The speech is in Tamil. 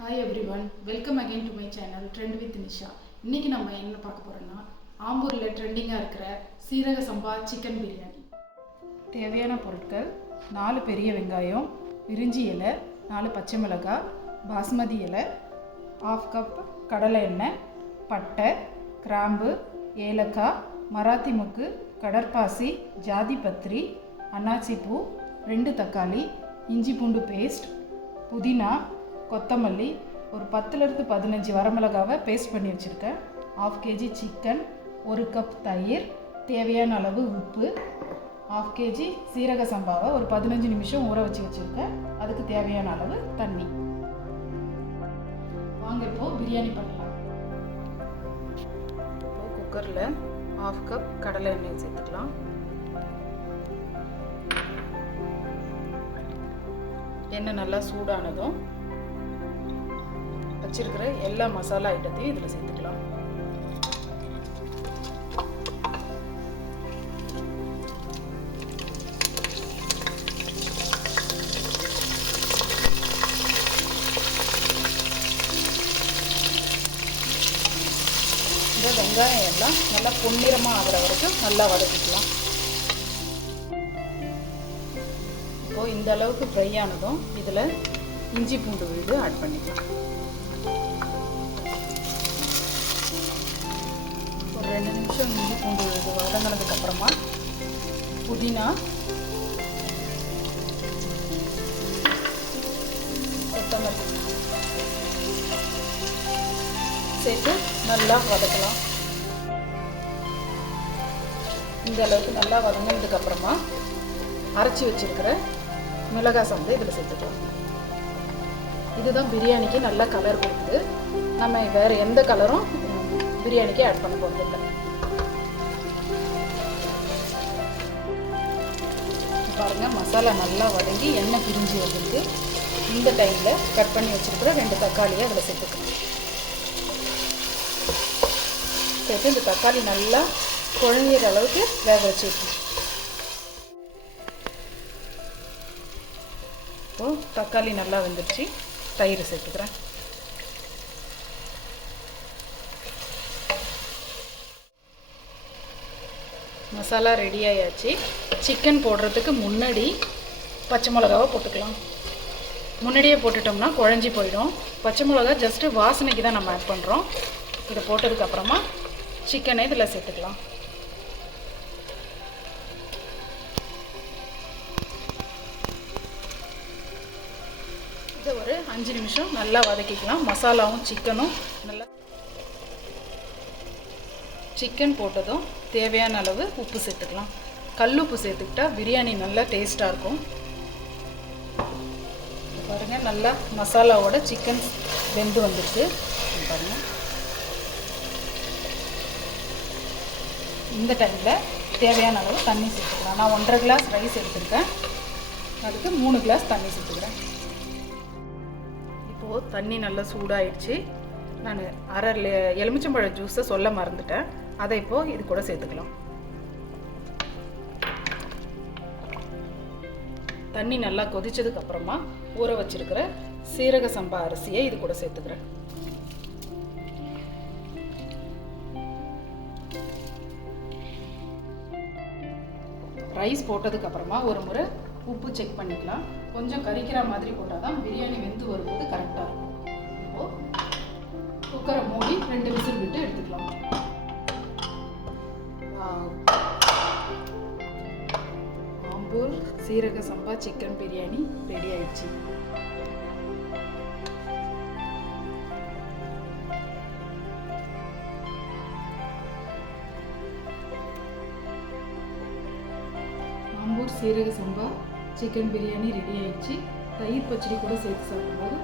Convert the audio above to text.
Hi everyone, welcome again to my channel trend with Nisha. இன்றைக்கி நம்ம என்ன பார்க்க போகிறோன்னா, ஆம்பூரில் ட்ரெண்டிங்காக இருக்கிற சீரக சம்பா சிக்கன் பிரியாணி. தேவையான பொருட்கள்: 4 பெரிய வெங்காயம், பிரிஞ்சி இலை, 4 பச்சை மிளகாய், பாஸ்மதி இலை, 1/2 கப் கடலை எண்ணெய், பட்டை, கிராம்பு, ஏலக்காய், மராத்தி மொக்கு, கடற்பாசி, ஜாதி பத்திரி, அன்னாச்சி பூ, 2 தக்காளி, இஞ்சி பூண்டு பேஸ்ட், புதினா, கொத்தமல்லி, ஒரு 10 15 வரமிளகாவை பேஸ்ட் பண்ணி வச்சுருக்கேன், 1/2 kg சிக்கன், 1 கப் தயிர், தேவையான அளவு உப்பு, 1/2 kg சீரக சம்பாவை ஒரு 15 நிமிஷம் ஊற வச்சுருக்கேன், அதுக்கு தேவையான அளவு தண்ணி. வாங்க இப்போ பிரியாணி பண்ணலாம். இப்போ குக்கரில் 1/2 கப் கடலை எண்ணெய் சேர்த்துக்கலாம். எண்ணெய் நல்லா சூடானதும் வச்சிருக்கிற எல்லா மசாலா ஐட்டத்தையும் இதில் சேர்த்துக்கலாம். இந்த வெங்காயம் எல்லாம் நல்லா பொன்னிறமாக ஆகிற வரைக்கும் நல்லா வதக்கிக்கலாம். இப்போது இந்த அளவுக்கு ஃப்ரை ஆனதும் இதில் இஞ்சி பூண்டு விழுது ஆட் பண்ணிக்கலாம். ஒரு 2 நிமிஷம் இஞ்சி பூண்டு விழுது வதங்கினதுக்கப்புறமா புதினா, கொத்தமல்லி சேர்த்து நல்லா வதக்கலாம். இந்த அளவுக்கு நல்லா வதங்கினதுக்கப்புறமா அரைச்சி வச்சிருக்கிற மிளகாய் சம்பை இதில் சேர்த்துக்கலாம். இதுதான் பிரியாணிக்கு நல்ல கலர் கொடுக்குது. நம்ம வேறு எந்த கலரும் பிரியாணிக்கு ஆட் பண்ண போகிறதில்லை. பாருங்கள், மசாலா நல்லா வதங்கி எண்ணெய் பிரிஞ்சு வந்துருக்கு. இந்த டைமில் கட் பண்ணி வச்சுருக்கிற 2 தக்காளியை அதில் சேர்த்துக்கணும். சேர்த்து இந்த தக்காளி நல்லா குழஞ்சிற அளவுக்கு வேக வச்சு வைக்கணும். இப்போது தக்காளி நல்லா வெந்துருச்சு, தயிர் சேர்த்துக்கிறேன். மசாலா ரெடி ஆயாச்சு. சிக்கன் போடுறதுக்கு முன்னாடி பச்சை மிளகாவை போட்டுக்கலாம். முன்னாடியே போட்டுட்டோம்னா குழஞ்சி போயிடும். பச்சை மிளகா ஜஸ்ட்டு வாசனைக்கு தான் நம்ம ஆட் பண்ணுறோம். இதை போட்டதுக்கப்புறமா சிக்கனை இதில் சேர்த்துக்கலாம். இதை ஒரு 5 நிமிஷம் நல்லா வதக்கிக்கலாம். மசாலாவும் சிக்கனும் நல்லா. சிக்கன் போட்டதும் தேவையான அளவு உப்பு சேர்த்துக்கலாம். கல் உப்பு சேர்த்துக்கிட்டா பிரியாணி நல்லா டேஸ்ட்டாக இருக்கும். பாருங்கள், நல்லா மசாலாவோட சிக்கன் வெந்து வந்துருக்கு. பாருங்கள், இந்த டைமில் தேவையான அளவு தண்ணி சேர்த்துக்கலாம். நான் 1.5 கிளாஸ் ரைஸ் எடுத்துருக்கேன், அதுக்கு 3 கிளாஸ் தண்ணி சேர்த்துக்கிறேன். இப்போது தண்ணி நல்லா சூடாயிடுச்சு. நான் அரை எலுமிச்சம்பழ ஜூஸை சொல்ல மறந்துட்டேன், அதை இப்போது இது கூட சேர்த்துக்கலாம். தண்ணி நல்லா கொதிச்சதுக்கப்புறமா ஊற வச்சிருக்கிற சீரக சம்பா அரிசியை இது கூட சேர்த்துக்கிறேன். ரைஸ் போட்டதுக்கப்புறமா ஒரு முறை உப்பு செக் பண்ணிக்கலாம். கொஞ்சம் கரிக்கிற மாதிரி போட்டால் தான் பிரியாணி வெந்து வரும்போது கரெக்டாக இருக்கும். இப்போது குக்கரை மூடி 2 விசில் விட்டு எடுத்துக்கலாம். ஆம்பூர் சீரக சம்பா சிக்கன் பிரியாணி ரெடி ஆயிடுச்சு. ஆம்பூர் சீரக சம்பா சிக்கன் பிரியாணி ரெடி ஆயிடுச்சு. தயிர் பச்சடி கூட சேர்த்து சாப்பிடும்போது